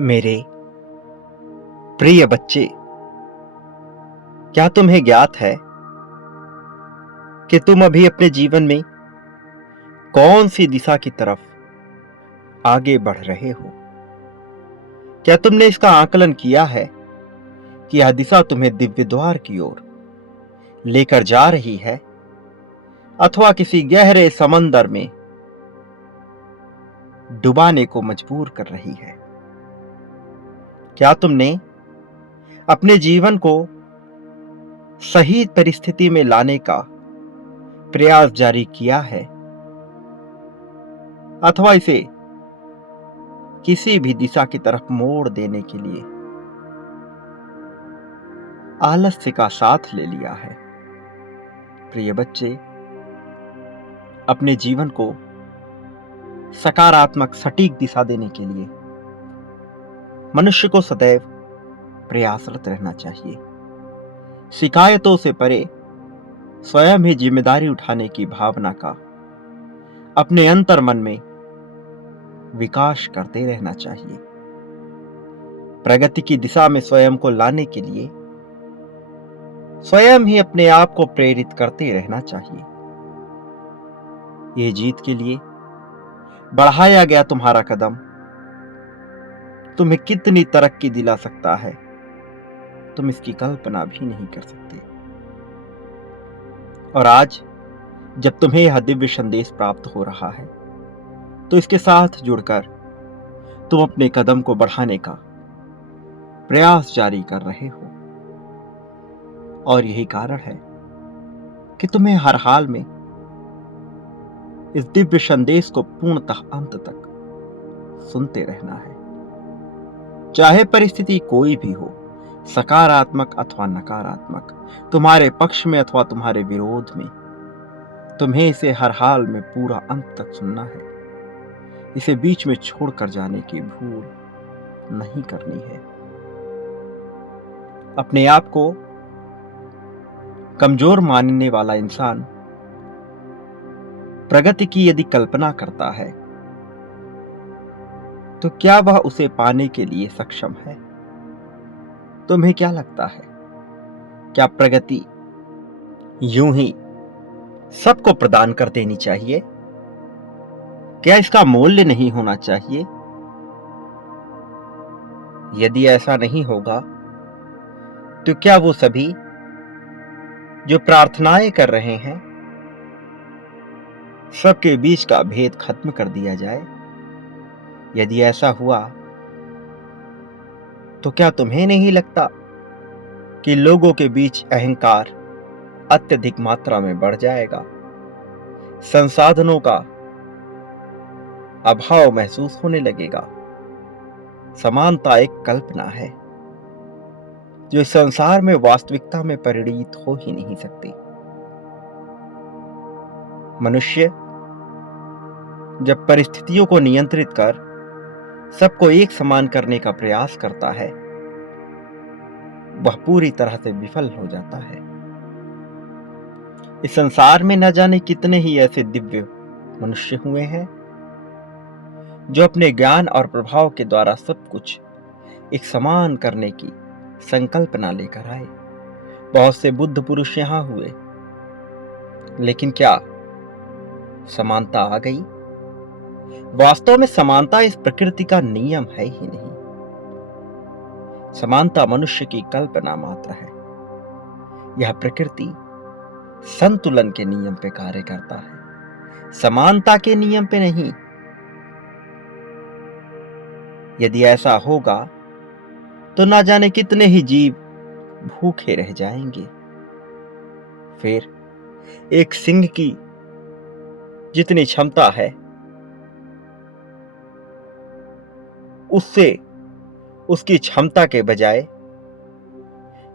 मेरे प्रिय बच्चे, क्या तुम्हें ज्ञात है कि तुम अभी अपने जीवन में कौन सी दिशा की तरफ आगे बढ़ रहे हो? क्या तुमने इसका आकलन किया है कि यह दिशा तुम्हें दिव्य द्वार की ओर लेकर जा रही है अथवा किसी गहरे समंदर में डुबाने को मजबूर कर रही है? क्या तुमने अपने जीवन को सही परिस्थिति में लाने का प्रयास जारी किया है अथवा इसे किसी भी दिशा की तरफ मोड़ देने के लिए आलस्य का साथ ले लिया है? प्रिय बच्चे, अपने जीवन को सकारात्मक सटीक दिशा देने के लिए मनुष्य को सदैव प्रयासरत रहना चाहिए। शिकायतों से परे स्वयं ही जिम्मेदारी उठाने की भावना का अपने अंतर मन में विकास करते रहना चाहिए। प्रगति की दिशा में स्वयं को लाने के लिए स्वयं ही अपने आप को प्रेरित करते रहना चाहिए। ये जीत के लिए बढ़ाया गया तुम्हारा कदम तुम्हें कितनी तरक्की दिला सकता है, तुम इसकी कल्पना भी नहीं कर सकते। और आज जब तुम्हें यह दिव्य संदेश प्राप्त हो रहा है, तो इसके साथ जुड़कर तुम अपने कदम को बढ़ाने का प्रयास जारी कर रहे हो। और यही कारण है कि तुम्हें हर हाल में इस दिव्य संदेश को पूर्णतः अंत तक सुनते रहना है। चाहे परिस्थिति कोई भी हो, सकारात्मक अथवा नकारात्मक, तुम्हारे पक्ष में अथवा तुम्हारे विरोध में, तुम्हें इसे हर हाल में पूरा अंत तक सुनना है। इसे बीच में छोड़कर जाने की भूल नहीं करनी है। अपने आप को कमजोर मानने वाला इंसान प्रगति की यदि कल्पना करता है, तो क्या वह उसे पाने के लिए सक्षम है? तुम्हें क्या लगता है, क्या प्रगति यूं ही सबको प्रदान कर देनी चाहिए? क्या इसका मूल्य नहीं होना चाहिए? यदि ऐसा नहीं होगा, तो क्या वो सभी जो प्रार्थनाएं कर रहे हैं, सबके बीच का भेद खत्म कर दिया जाए? यदि ऐसा हुआ, तो क्या तुम्हें नहीं लगता कि लोगों के बीच अहंकार अत्यधिक मात्रा में बढ़ जाएगा? संसाधनों का अभाव महसूस होने लगेगा। समानता एक कल्पना है जो इस संसार में वास्तविकता में परिणित हो ही नहीं सकती। मनुष्य जब परिस्थितियों को नियंत्रित कर सबको एक समान करने का प्रयास करता है, वह पूरी तरह से विफल हो जाता है। इस संसार में न जाने कितने ही ऐसे दिव्य मनुष्य हुए हैं जो अपने ज्ञान और प्रभाव के द्वारा सब कुछ एक समान करने की संकल्पना लेकर आए। बहुत से बुद्ध पुरुष यहां हुए, लेकिन क्या समानता आ गई? वास्तव में समानता इस प्रकृति का नियम है ही नहीं। समानता मनुष्य की कल्पना मात्र है। यह प्रकृति संतुलन के नियम पे कार्य करता है, समानता के नियम पे नहीं। यदि ऐसा होगा तो ना जाने कितने ही जीव भूखे रह जाएंगे। फिर एक सिंह की जितनी क्षमता है, उससे उसकी क्षमता के बजाय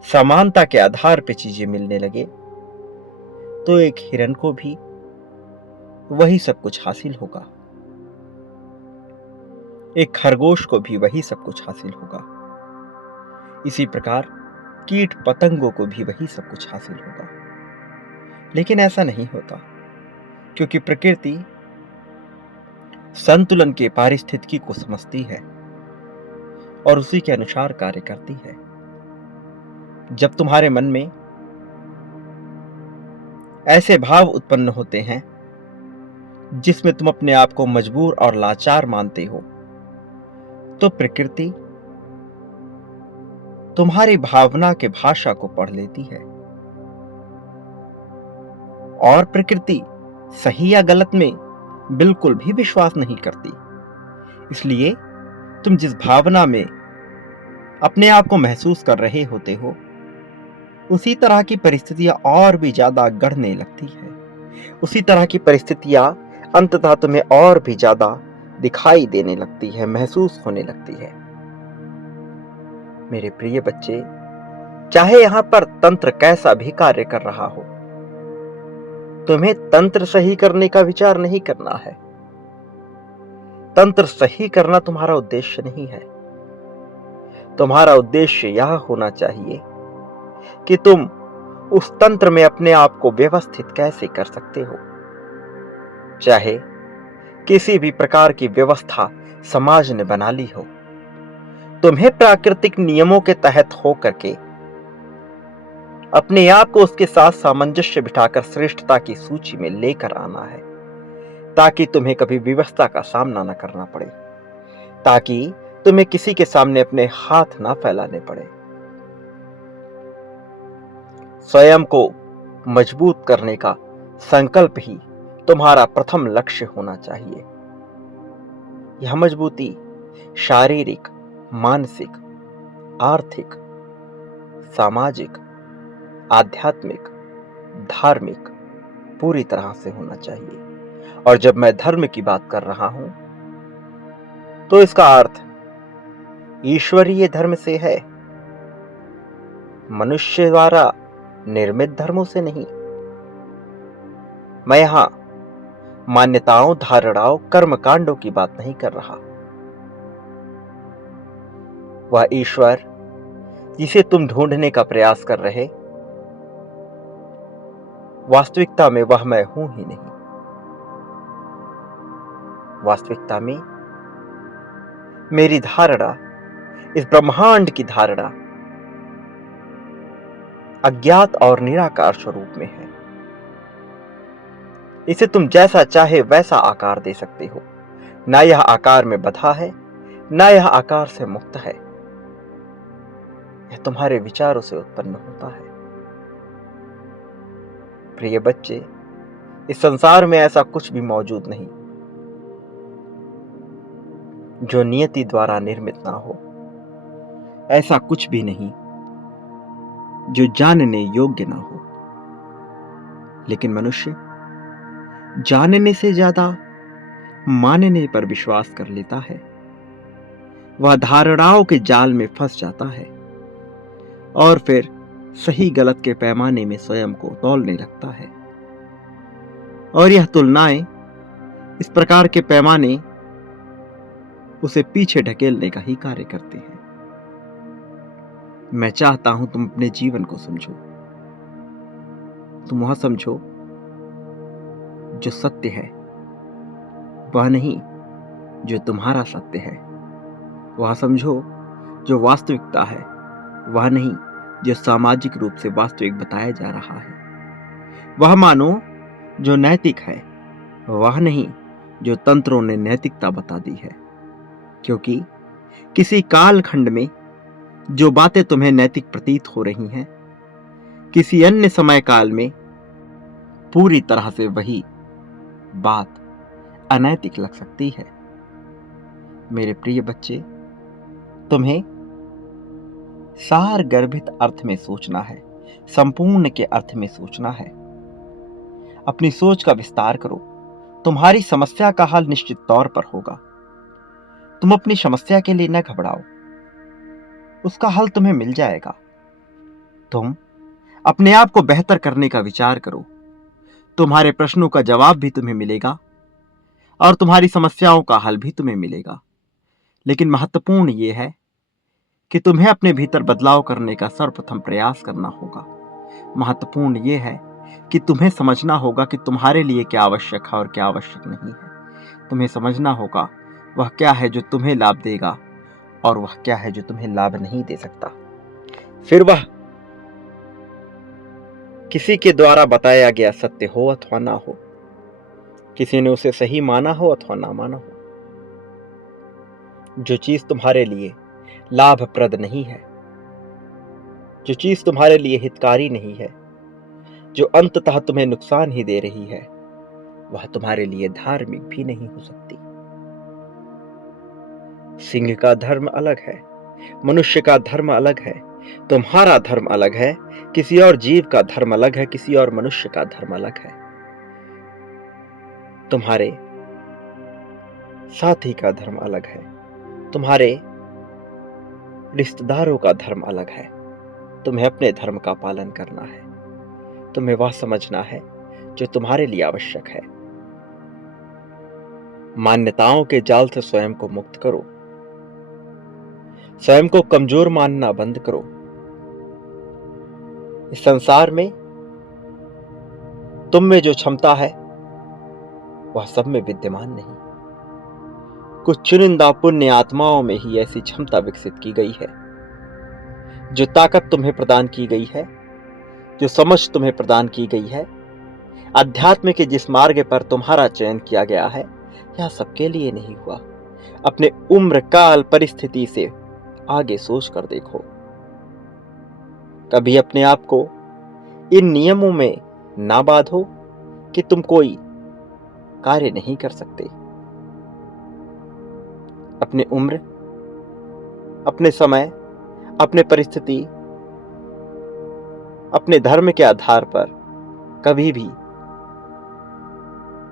समानता के आधार पर चीजें मिलने लगे, तो एक हिरन को भी वही सब कुछ हासिल होगा, एक खरगोश को भी वही सब कुछ हासिल होगा। इसी प्रकार कीट पतंगों को भी वही सब कुछ हासिल होगा। लेकिन ऐसा नहीं होता, क्योंकि प्रकृति संतुलन के पारिस्थितिकी को समझती है। और उसी के अनुसार कार्य करती है। जब तुम्हारे मन में ऐसे भाव उत्पन्न होते हैं जिसमें तुम अपने आप को मजबूर और लाचार मानते हो, तो प्रकृति तुम्हारी भावना के भाषा को पढ़ लेती है। और प्रकृति सही या गलत में बिल्कुल भी विश्वास नहीं करती। इसलिए तुम जिस भावना में अपने आप को महसूस कर रहे होते हो, उसी तरह की परिस्थितियां और भी ज्यादा गढ़ने लगती है। उसी तरह की परिस्थितियां अंततः तुम्हें और भी ज्यादा दिखाई देने लगती है, महसूस होने लगती है। मेरे प्रिय बच्चे, चाहे यहां पर तंत्र कैसा भी कार्य कर रहा हो, तुम्हें तंत्र सही करने का विचार नहीं करना है। तंत्र सही करना तुम्हारा उद्देश्य नहीं है। तुम्हारा उद्देश्य यह होना चाहिए कि तुम उस तंत्र में अपने आप को व्यवस्थित कैसे कर सकते हो। चाहे किसी भी प्रकार की व्यवस्था समाज ने बना ली हो, तुम्हें प्राकृतिक नियमों के तहत होकर के अपने आप को उसके साथ सामंजस्य बिठाकर श्रेष्ठता की सूची में लेकर आना है, ताकि तुम्हें कभी विवशता का सामना न करना पड़े, ताकि तुम्हें किसी के सामने अपने हाथ ना फैलाने पड़े। स्वयं को मजबूत करने का संकल्प ही तुम्हारा प्रथम लक्ष्य होना चाहिए। यह मजबूती शारीरिक, मानसिक, आर्थिक, सामाजिक, आध्यात्मिक, धार्मिक पूरी तरह से होना चाहिए। और जब मैं धर्म की बात कर रहा हूं, तो इसका अर्थ ईश्वरीय धर्म से है, मनुष्य द्वारा निर्मित धर्मों से नहीं। मैं यहां मान्यताओं, धारणाओं, कर्मकांडों की बात नहीं कर रहा। वह ईश्वर जिसे तुम ढूंढने का प्रयास कर रहे, वास्तविकता में वह मैं हूं ही नहीं। वास्तविकता में मेरी धारणा, इस ब्रह्मांड की धारणा अज्ञात और निराकार स्वरूप में है। इसे तुम जैसा चाहे वैसा आकार दे सकते हो। ना यह आकार में बंधा है, ना यह आकार से मुक्त है। यह तुम्हारे विचारों से उत्पन्न होता है। प्रिय बच्चे, इस संसार में ऐसा कुछ भी मौजूद नहीं जो नियति द्वारा निर्मित ना हो। ऐसा कुछ भी नहीं जो जानने योग्य ना हो। लेकिन मनुष्य जानने से ज्यादा मानने पर विश्वास कर लेता है। वह धारणाओं के जाल में फंस जाता है और फिर सही गलत के पैमाने में स्वयं को तौलने लगता है। और यह तुलनाएं, इस प्रकार के पैमाने उसे पीछे ढकेलने का ही कार्य करते हैं। मैं चाहता हूं तुम अपने जीवन को समझो। तुम वह समझो जो सत्य है, वह नहीं जो तुम्हारा सत्य है। वह समझो जो वास्तविकता है, वह नहीं जो सामाजिक रूप से वास्तविक बताया जा रहा है। वह मानो जो नैतिक है, वह नहीं जो तंत्रों ने नैतिकता बता दी है। क्योंकि किसी कालखंड में जो बातें तुम्हें नैतिक प्रतीत हो रही हैं, किसी अन्य समय काल में पूरी तरह से वही बात अनैतिक लग सकती है। मेरे प्रिय बच्चे, तुम्हें सार गर्भित अर्थ में सोचना है, संपूर्ण के अर्थ में सोचना है। अपनी सोच का विस्तार करो। तुम्हारी समस्या का हल निश्चित तौर पर होगा। तुम अपनी समस्या के लिए न घबराओ, उसका हल तुम्हें मिल जाएगा। तुम अपने आप को बेहतर करने का विचार करो। तुम्हारे प्रश्नों का जवाब भी तुम्हें मिलेगा और तुम्हारी समस्याओं का हल भी तुम्हें मिलेगा। लेकिन महत्वपूर्ण यह है कि तुम्हें अपने भीतर बदलाव करने का सर्वप्रथम प्रयास करना होगा। महत्वपूर्ण यह है कि तुम्हें समझना होगा कि तुम्हारे लिए क्या आवश्यक है और क्या आवश्यक नहीं है। तुम्हें समझना होगा वह क्या है जो तुम्हें लाभ देगा और वह क्या है जो तुम्हें लाभ नहीं दे सकता। फिर वह किसी के द्वारा बताया गया सत्य हो अथवा ना हो, किसी ने उसे सही माना हो अथवा ना माना हो, जो चीज तुम्हारे लिए लाभप्रद नहीं है, जो चीज तुम्हारे लिए हितकारी नहीं है, जो अंततः तुम्हें नुकसान ही दे रही है, वह तुम्हारे लिए धार्मिक भी नहीं हो सकती। सिंह का धर्म अलग है, मनुष्य का धर्म अलग है, तुम्हारा धर्म अलग है, किसी और जीव का धर्म अलग है, किसी और मनुष्य का धर्म अलग है, तुम्हारे साथी का धर्म अलग है, तुम्हारे रिश्तेदारों का धर्म अलग है। तुम्हें अपने धर्म का पालन करना है, तुम्हें वह समझना है जो तुम्हारे लिए आवश्यक है। मान्यताओं के जाल से स्वयं को मुक्त करो, स्वयं को कमजोर मानना बंद करो। इस संसार में तुम में जो क्षमता है वह सब में विद्यमान नहीं, कुछ चुनिंदा पुण्य आत्माओं में ही ऐसी क्षमता विकसित की गई है। जो ताकत तुम्हें प्रदान की गई है, जो समझ तुम्हें प्रदान की गई है, अध्यात्म के जिस मार्ग पर तुम्हारा चयन किया गया है, यह सबके लिए नहीं हुआ। अपने उम्र काल परिस्थिति से आगे सोच कर देखो। कभी अपने आप को इन नियमों में ना बांधो कि तुम कोई कार्य नहीं कर सकते। अपनी उम्र, अपने समय, अपने परिस्थिति, अपने धर्म के आधार पर कभी भी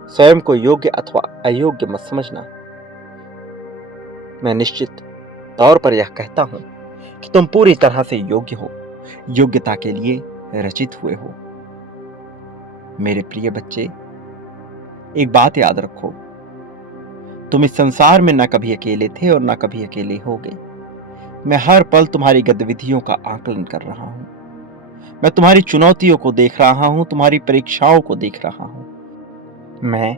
स्वयं को योग्य अथवा अयोग्य मत समझना। मैं निश्चित तौर पर यह कहता हूं कि तुम पूरी तरह से योग्य हो, योग्यता के लिए रचित हुए हो। मेरे प्रिय बच्चे, एक बात याद रखो, तुम इस संसार में न कभी अकेले थे और न कभी अकेले होगे। मैं हर पल तुम्हारी गतिविधियों का आकलन कर रहा हूं, मैं तुम्हारी चुनौतियों को देख रहा हूं, तुम्हारी परीक्षाओं को देख रहा हूं। मैं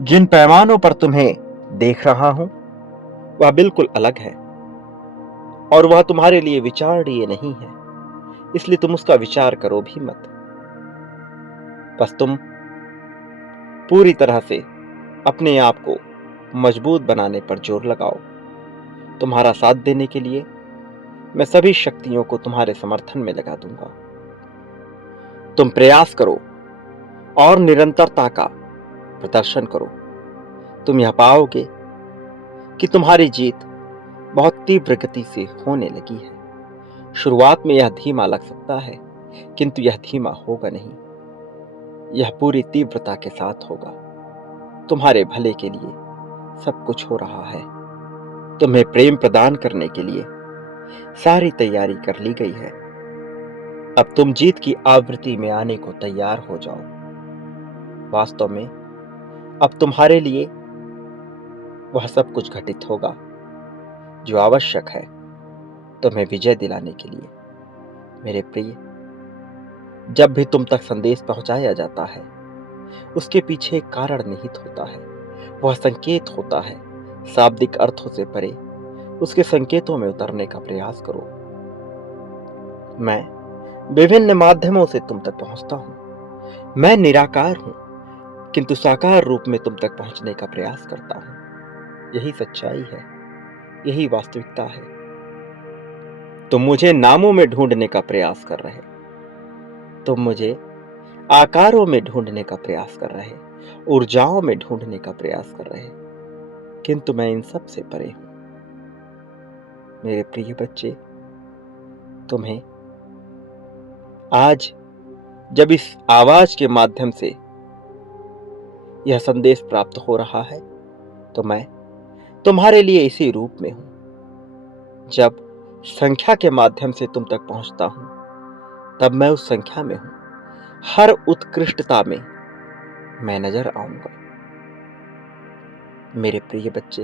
जिन पैमानों पर तुम्हें देख रहा हूं वह बिल्कुल अलग है और वह तुम्हारे लिए विचारणीय नहीं है, इसलिए तुम उसका विचार करो भी मत। बस तुम पूरी तरह से अपने आप को मजबूत बनाने पर जोर लगाओ। तुम्हारा साथ देने के लिए मैं सभी शक्तियों को तुम्हारे समर्थन में लगा दूंगा। तुम प्रयास करो और निरंतरता का प्रदर्शन करो। तुम यह पाओगे कि तुम्हारी जीत बहुत तीव्र गति से होने लगी है। शुरुआत में यह धीमा लग सकता है, किंतु यह धीमा होगा नहीं, यह पूरी तीव्रता के साथ होगा। तुम्हारे भले के लिए सब कुछ हो रहा है। तुम्हें प्रेम प्रदान करने के लिए सारी तैयारी कर ली गई है। अब तुम जीत की आवृत्ति में आने को तैयार हो जाओ। वास्तव में अब तुम्हारे लिए वह सब कुछ घटित होगा जो आवश्यक है तुम्हें विजय दिलाने के लिए। मेरे प्रिय, जब भी तुम तक संदेश पहुंचाया जाता है उसके पीछे एक कारण निहित होता है, वह संकेत होता है। शाब्दिक अर्थों से परे उसके संकेतों में उतरने का प्रयास करो। मैं विभिन्न माध्यमों से तुम तक पहुंचता हूं। मैं निराकार हूं, किंतु साकार रूप में तुम तक पहुंचने का प्रयास करता हूं। यही सच्चाई है, यही वास्तविकता है। तुम मुझे नामों में ढूंढने का प्रयास कर रहे, तुम मुझे आकारों में ढूंढने का प्रयास कर रहे, ऊर्जाओं में ढूंढने का प्रयास कर रहे, किंतु मैं इन सब से परे हूं। मेरे प्रिय बच्चे, तुम्हें आज जब इस आवाज के माध्यम से यह संदेश प्राप्त हो रहा है तो मैं तुम्हारे लिए इसी रूप में हूं। जब संख्या के माध्यम से तुम तक पहुंचता हूं तब मैं उस संख्या में हूं। हर उत्कृष्टता में मैं नजर आऊंगा। मेरे प्रिय बच्चे,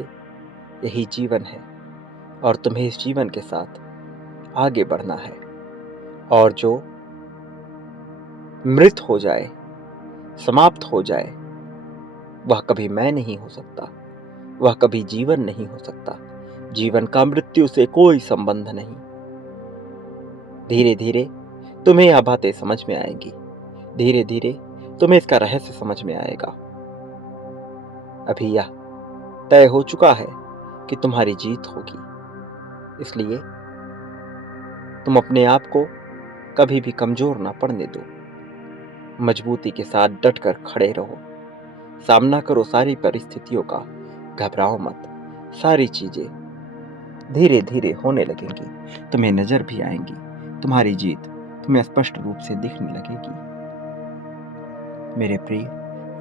यही जीवन है और तुम्हें इस जीवन के साथ आगे बढ़ना है। और जो मृत हो जाए, समाप्त हो जाए, वह कभी मैं नहीं हो सकता, वह कभी जीवन नहीं हो सकता। जीवन का मृत्यु से कोई संबंध नहीं। धीरे धीरे तुम्हें यह बातें समझ में आएंगी। धीरे धीरे तुम्हें इसका रहस्य समझ में आएगा। अभी यह तय हो चुका है कि तुम्हारी जीत होगी। इसलिए तुम अपने आप को कभी भी कमजोर ना पड़ने दो। मजबूती के साथ डटकर खड़े रहो। सामना करो सारी परिस्थितियों का। घबराओ मत। सारी चीजें धीरे धीरे होने लगेंगी। तुम्हें नजर भी आएंगी। तुम्हारी जीत तुम्हें स्पष्ट रूप से दिखने लगेगी। मेरे प्रिय,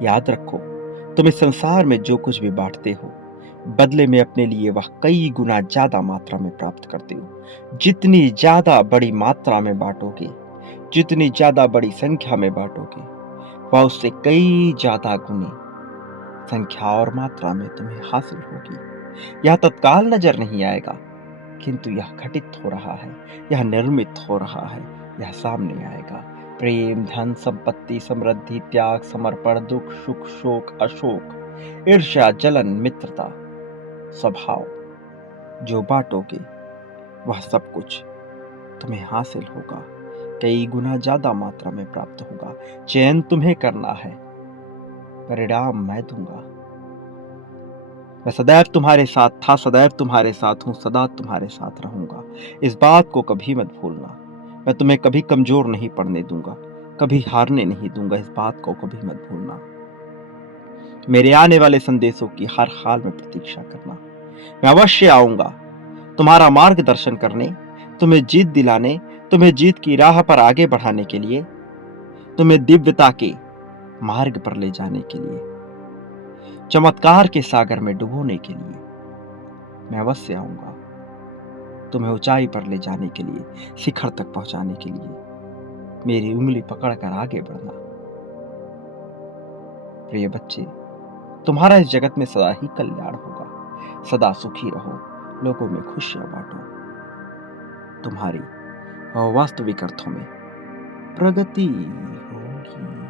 याद रखो, तुम इस संसार में जो कुछ भी बांटते हो, बदले में अपने लिए वह कई गुना ज्यादा मात्रा में प्राप्त करते हो। जितनी ज्यादा बड़ी मात्रा में बांटोगे, जितनी ज्यादा बड़ी संख्या में बांटोगे, वह उससे कई ज्यादा गुनी संख्या और मात्रा में तुम्हें हासिल होगी। यह तत्काल नजर नहीं आएगा, किंतु यह घटित हो रहा है, यह निर्मित हो रहा है, यह सामने आएगा। प्रेम, धन, संपत्ति, समृद्धि, त्याग, समर्पण, दुख, सुख, शोक, अशोक, ईर्ष्या, जलन, मित्रता, स्वभाव, जो बांटोगे वह सब कुछ तुम्हें हासिल होगा। कई गुना ज्यादा मात्रा में प्राप्त होगा। चयन तुम्हें करना है, परिणाम मैं दूंगा। मैं सदैव तुम्हारे साथ था, सदैव तुम्हारे साथ हूं, सदा तुम्हारे साथ रहूंगा। इस बात को कभी मत भूलना। मैं तुम्हें कभी कमजोर नहीं पड़ने दूंगा, कभी हारने नहीं दूंगा। इस बात को कभी मत भूलना। मेरे आने वाले संदेशों की हर हाल में प्रतीक्षा करना। मैं अवश्य आऊंगा तुम्हारा मार्गदर्शन करने, तुम्हें जीत दिलाने, तुम्हें जीत की राह पर आगे बढ़ाने के लिए, तुम्हें दिव्यता के मार्ग पर ले जाने के लिए, चमत्कार के सागर में डुबोने के लिए मैं अवश्य आऊंगा। तुम्हें ऊंचाई पर ले जाने के लिए, शिखर तक पहुंचाने के लिए मेरी उंगली पकड़कर आगे बढ़ना। प्रिय बच्चे, तुम्हारा इस जगत में सदा ही कल्याण होगा। सदा सुखी रहो, लोगों में खुशियां बांटो। तुम्हारी वास्तविक अर्थों में प्रगति होगी।